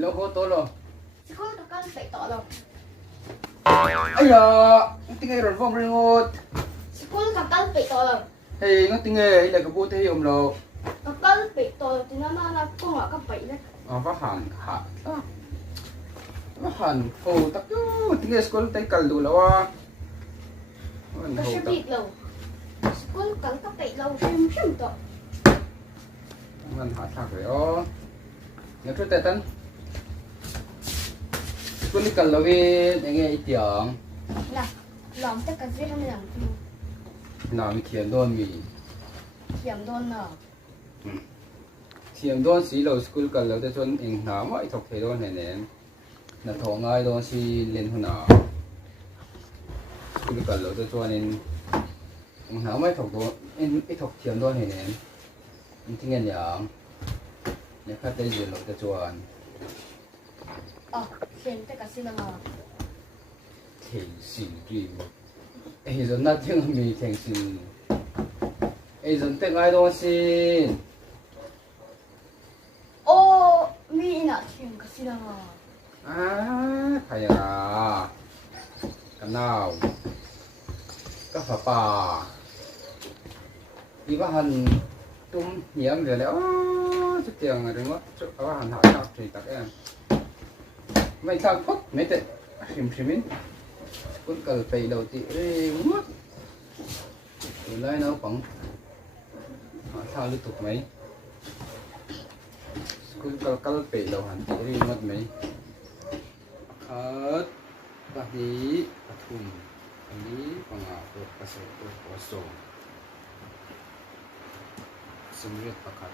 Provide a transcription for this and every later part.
logo to lo. School ka kan pe to lo. Aya, tingay ron vom ringot. School ka kan pe to lo. Hey, ngot tingay ila ka buti lo. Ka kan pe to lo tinama na ko nga ka pe le. Vác hẳn hạ vác hẳn phô tắc tiếng nghe school tay cần đủ lâu à Ka shi bi lo. School kan ka pe lo shim shim to. mình hạ thạc rồi ó nhớ chút tay tân school đi cần lâu về để nghe ý tiếng Na, lom ta ka zai ham yang tu. nào mi thiền đôn mi Thiam don na. thiền đôn xí lâu school cần lâu để cho anh nào mà thọc thế đôn này nè là thọ ngay đôn xí lên hôm nào school cần lâu để cho nên anh nào mà thọc đôn anh ít thọc thiền đôn này nè anh tiếng nghe nhàng nhớ khách tới giờ lâu để cho anh Thiam ta ka sin na. thành sinh dream ấy rồi nó tiếng mi thành sinh ấy rồi tiếng ai đó xin Oh, mi na thiam ka sin na. à phải à cái nào cái phá pa đi vào hành tung nhiễm rồi đấy chút tiền rồi đúng không chút vào hành hỏi nhau thì các em mấy thằng phút mấy tệ xìm cũng cần phải đầu tiên đi mất từ đây nó còn họ sao liên tục mấy cũng cần phải đầu hành chỉ đi mất mấy hết và đi và thùng đi bằng áo được cái số được có số sinh viên bạc hạt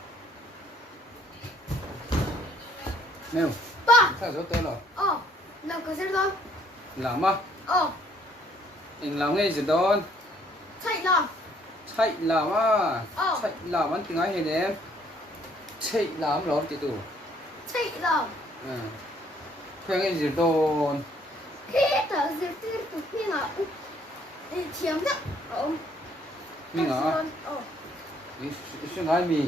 nêu Ba. sao rồi tới rồi Làm ka zai don. làm á anh làm nghe gì đó Chai la. chạy làm á Ờ. chạy làm ăn tiếng Anh này em chạy làm rồi chị tụ Chai la. khuyên nghe gì đó Khi ta zai tu tu mi na. Thiam ta. mình à suy nghĩ mi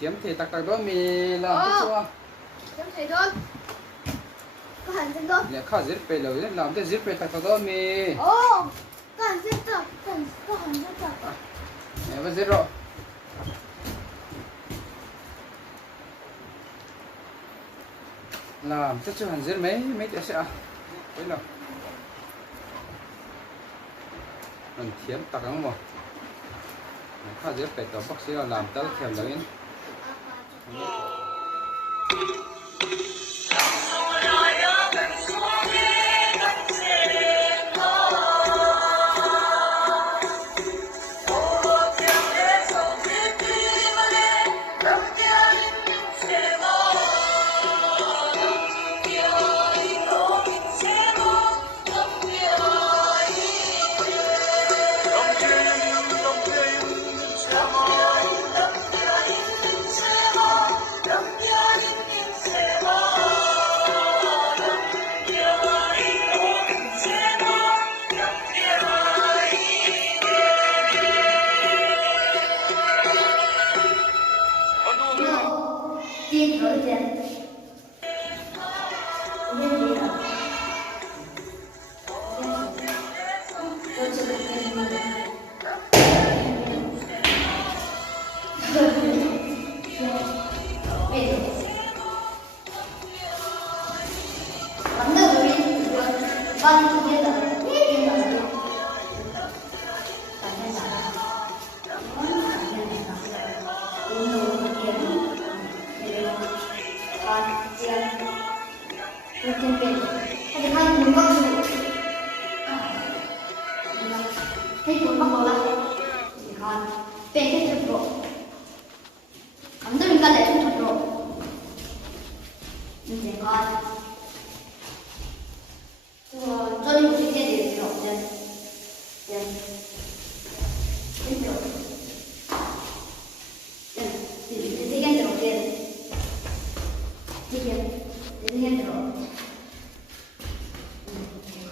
thiếm thì tắc tắc đó mi làm cái chua Thiam thai don. Ka han zai don. nhà khá dễ bể rồi làm cái dễ bể tắc tắc đó mi Ka han zai ta. Ka han zai ta. nhà vẫn dễ rồi làm chắc chưa hẳn dễ mấy tiểu sẽ đấy nào mình thiếm tắc đúng không khá dễ bể tao bác sĩ làm tới thèm lớn Tiên rồi tiền. Nhân gì hả? Tôi chưa được tiền gì. Bắn được rồi đi. Bắn được rồi. Hãy subscribe cho kênh Ghiền Mì Gõ để không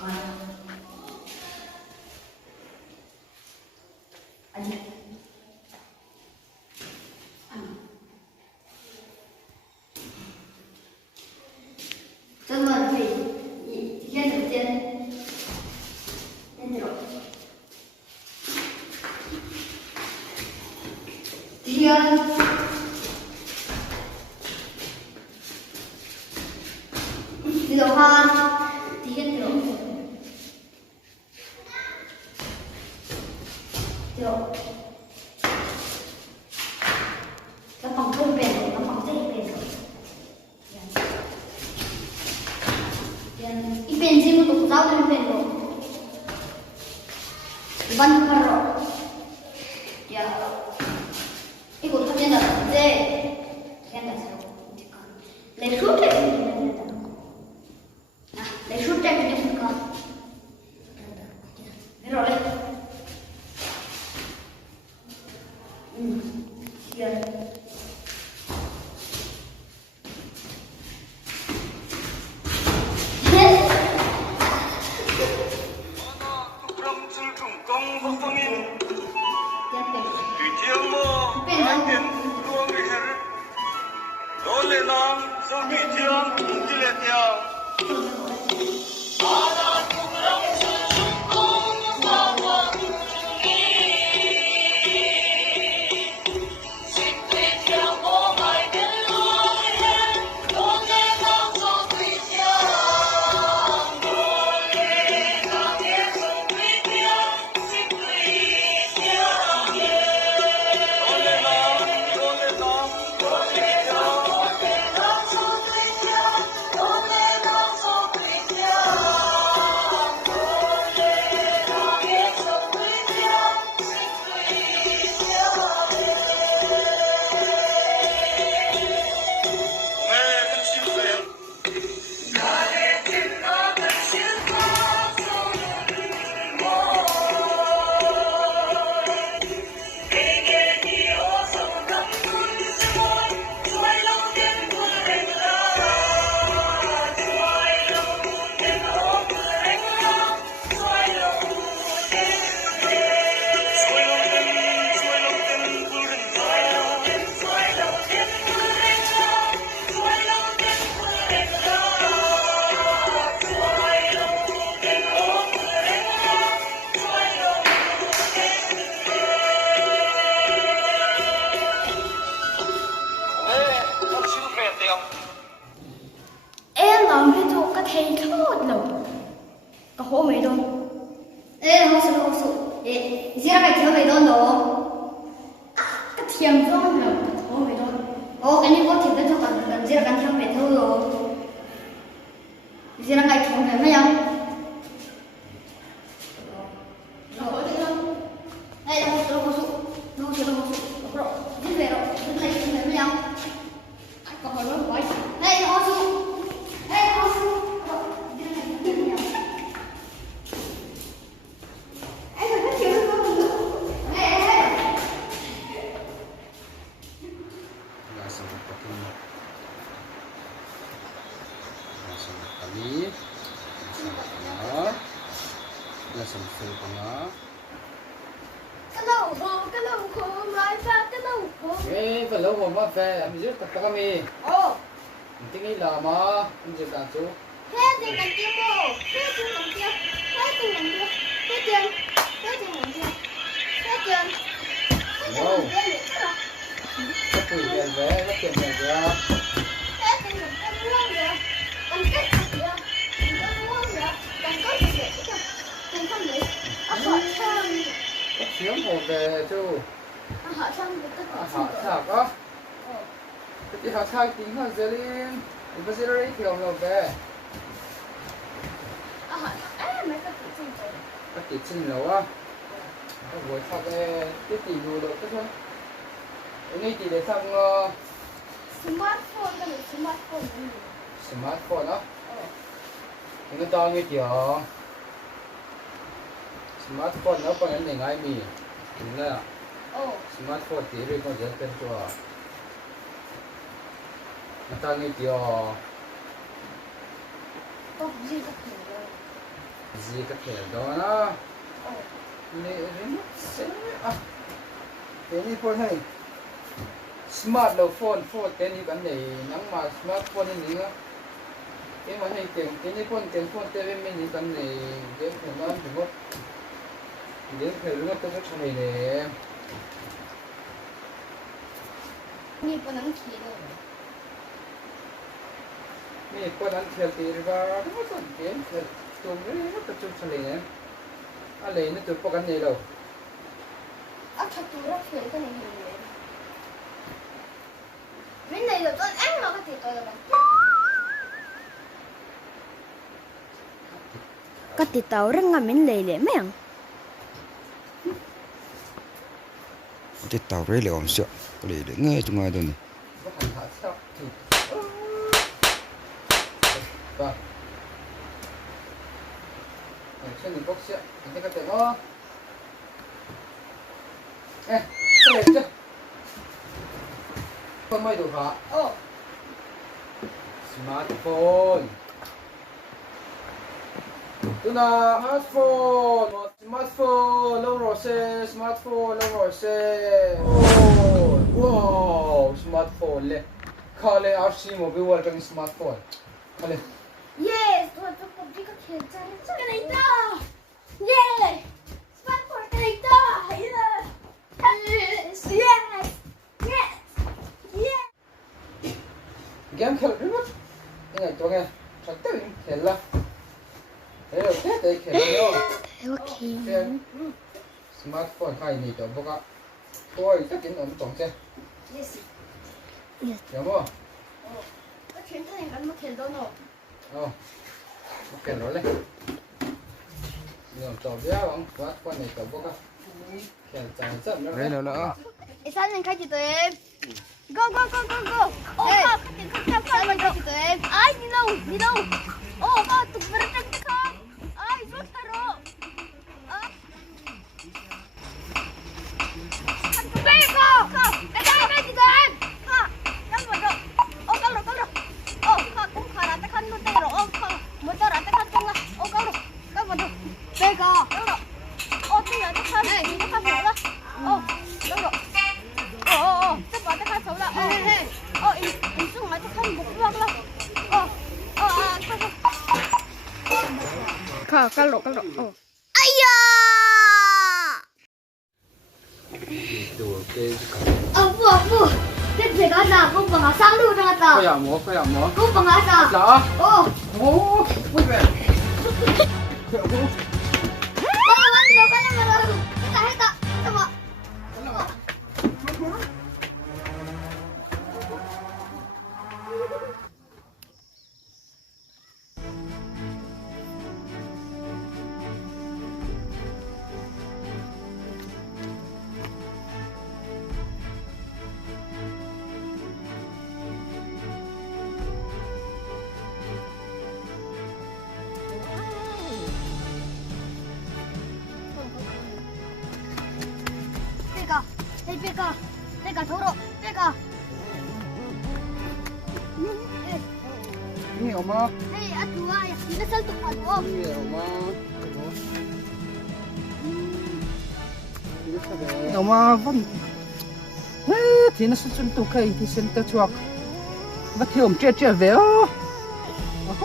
bỏ lỡ đi đâu ha thì hiện được được nó bằng không bền nó bằng dễ bền y bền gì mà tụt rau lên bền rồi bắn vào rồi ya 이거 타면은 이제 해야겠어. 내 쇼트 내 쇼트 그냥 이러래. 야. Thầy thốt lầu có hố mấy đôi ê hố su ê giờ cái thiếu mấy đôi đó cái thiềm rong lầu cái hố mấy đôi ô cái này có thiềm cái cho cần giờ cái thiếu mấy đôi rồi giờ cái thiếu mấy mấy cái lâu hôm mà về mình rất tập kami tiếng ấy là mà mình chỉ đàn chú thế thì cần tiêu mồ thế thì cần tiêu thế thì cần tiêu thế tiền thế thì cần tiêu thế tiền wow rất quỷ tiền về rất tiền về kìa thế thì cần tiêu mua nữa cần kết kìa cần mua nữa cần có gì để cho cần không để ở họ sang có thiếu một về chú họ sang được cái họ thảo có thì họ thay tính họ giờ đi bây giờ đi thiếu một về họ mấy cái gì vậy các chị xin lỗi á các buổi học về tiếp tỷ đủ được cái thôi ini thì để sang smartphone cái này smartphone đó cái to như kiểu smartphone nó còn những ngày mi đúng là smartphone thì rồi còn rất cần cho nó to như kiểu có gì các kiểu đó nó này cái này phone hay smart đâu phone cái này vấn đề nắng mà smartphone này nữa cái mà hay cái phone TV mình vấn đề cái phải nói đúng không cái phải đúng không tôi cho này nè 你不能提的。 นี่คนนั้นเทียบตีหรือว่าไม่สนเกมเทียบตัวนี้ก็จุดเฉลี่ยอะไรนี่จุดปกติเรา 啊，他读了学个那个人。맨날 이거 넌 앵마가 됐더라. ก็ติดต่อเรื่องงานมินเลยเลยไหมยัง ติดเต่าเรื่อยเลยผมเสียก็เลยเงยจังไงตัวนี้ ก็หันขาชอบถูกป่ะเช่นหนึ่งพวกเสียอันนี้ก็เต็มอ๋อเอ๊ะเสร็จจ้ะคนไม่ดูค่ะ 어. สมาร์ทโฟนดูนะสมาร์ทโฟนสมาร์ทโฟนแล้วรอเซ่สมาร์ทโฟนแล้วรอเซ่โอ้ว้าวสมาร์ทโฟนเลยข้าเลยเอาซีโมบิลว่าเป็นสมาร์ทโฟนข้าเลย 예스, 너 우리가 괜찮은 소리가 있다. 예, 스마트폰가 있다. 예스, 예스, 예스, 예. เกมखेलด้วยมั้ยยังไงตัวไงชัดเจนเห็นละเฮ้ยแค่แต่เห็นเนาะ โอเค เกมสมาร์ทโฟนใครนี่ตัวพวกอ่ะตัวอีกสักกินอมตรงเจ้ 예스. เดี๋ยวมั้ง 너 괜찮으니까 뭐 괜찮아. เอาเปลี่ยนรถเลยเดี๋ยวจบแล้ววัดวันไหนจบพวกอ่ะแข่งใจจัดแล้ว เรื่อยแล้ว 사진 카지 도 해. 고고고고고. 어, 사진 카지 도 해. 아이, 니노. 어, 또 버릇 카. 아이, 좋다로. 아. 빨리 가. 내가 카지 도 해. 가. 깜빡 줘. 깔로. 가, 공 가라. 한 대로. 가. 못 따라. 한 동아. 깔로. 깜빡 줘. 내가. 깔로. 좀 나한테 가. 이거 가. 깔로. chắc bảo tao khai xấu là ý chung là tao khai một cái là khai ค่ะกะโหลกโอ้ ai da ดูเกมกัน 아부 대체 가자 꼬빵아 쌍둥이 ก็ 나갔다 อย่าหมอก็อย่าหมอ 꼬빵 가자 เหรอ 어 โอ้ไม่เป็น 빨리 했다 잠깐만 빼가 더러 빼가 นี่ออกมา 에이 아투아 야 근데 살도 빠져 นี่ออกมานี่ออกมาวันเฮ้ยที่นั่นสุดๆตัวใครที่เซ็นเตอร์ชัวร์ว่าเที่ยวผมเจ๊ๆเวลโอ้โห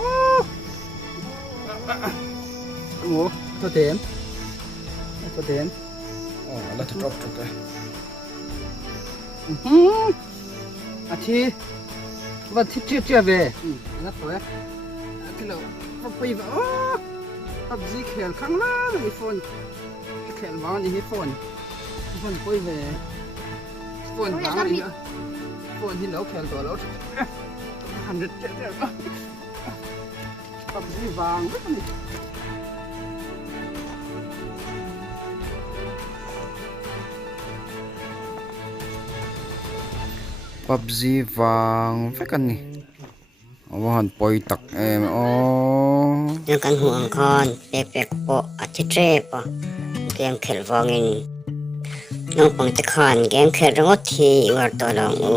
โอ้โหตัวเต็มตัวเต็ม อ๋อแล้วจะ drop ถูกเลย อาทิตย์วันที่เจี๊ยบเลยนั่นตัวอาทิตย์เราไปแบบโอ้ตับซีเขียนข้างล่างไอโฟนเขียนวางในโฟนไปแบบโฟนวางอะไรเงี้ยโฟนที่เราเขียนตัวเรา100เจ็ดตับซีวางไม่ต้อง PUBG วางไฟกันนี่ว่าหันปล่อยตักอ๋อ ยังกันห่วงคอนเป๊กๆโปะอาทิตย์เร่ปะเกมเขลวองอินน้องปังตะคอนเกมเขลรถทีวัดตัวลองอู